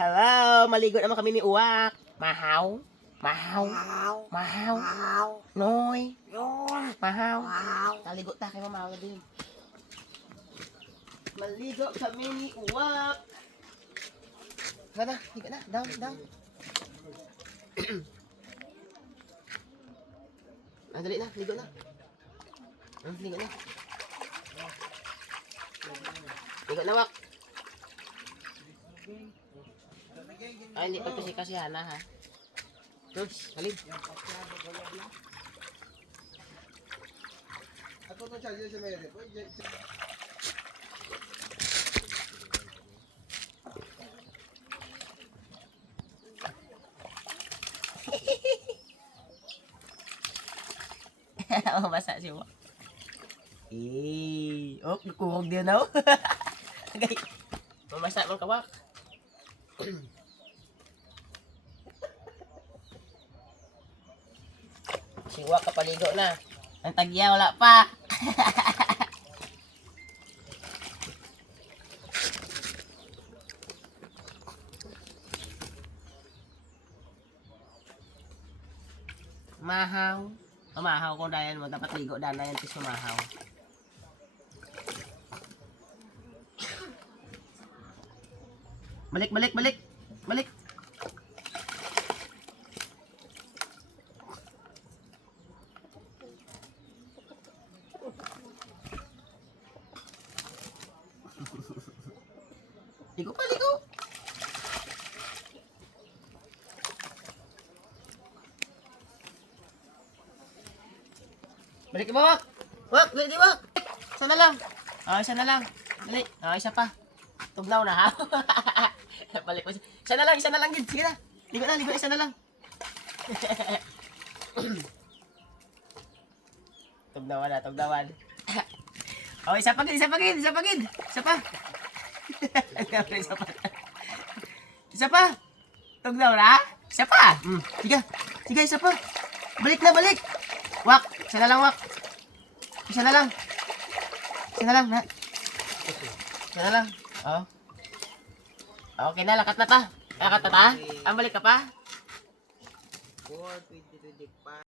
Hello, maligo naman kami ni Uwak. Mahaw. Mahaw. Wow. Mahaw. Wow. Noy. Yun. Mahaw. Wow. Naligo ta kay mamaw din. Maligo kami ni Uwak. Sana, ligo na. Down, down. Dali na, ligo na. Ligo na. Ligo na, Wak. Ay, hindi pa kasi kasihan na, ha? Terus, halin. Ako na siya, yun siya may rep. Oh, basa si Wak. Oh, kukurog din na, oh. Agay. Mamasa mo ka, Wak. Si Wak kapaligo na. Ang tagya, wala pa. Mahaw. Mahaw ko dahil mo. Dapat ligo dahil na yan tis mahaw. Balik, balik, balik. Balik. Ligo pa, ligo. Balik ka ba, Wak? Wak, dali, Wak. Isa na lang. Isa na lang. Dali. Isa pa. Tugnaw na, ha? Balik mo siya. Isa na lang, Gid. Sige na. Ligo na, ligo. Isa na lang. Tugnawan na, tugnawan. Isa pa, Gid. Isa pa, Gid. Isa pa, Gid. Isa pa. Isa pa. Isa pa. Tugnaw na. Isa pa. Sige. Sige, isa pa. Balik na, balik. Wak. Isa na lang, Wak. Isa na lang. Isa na lang, ha? Isa na lang. Oh. Okay na, lakat na ta. Lakat na ta? Balik ka pa? 4, 2025.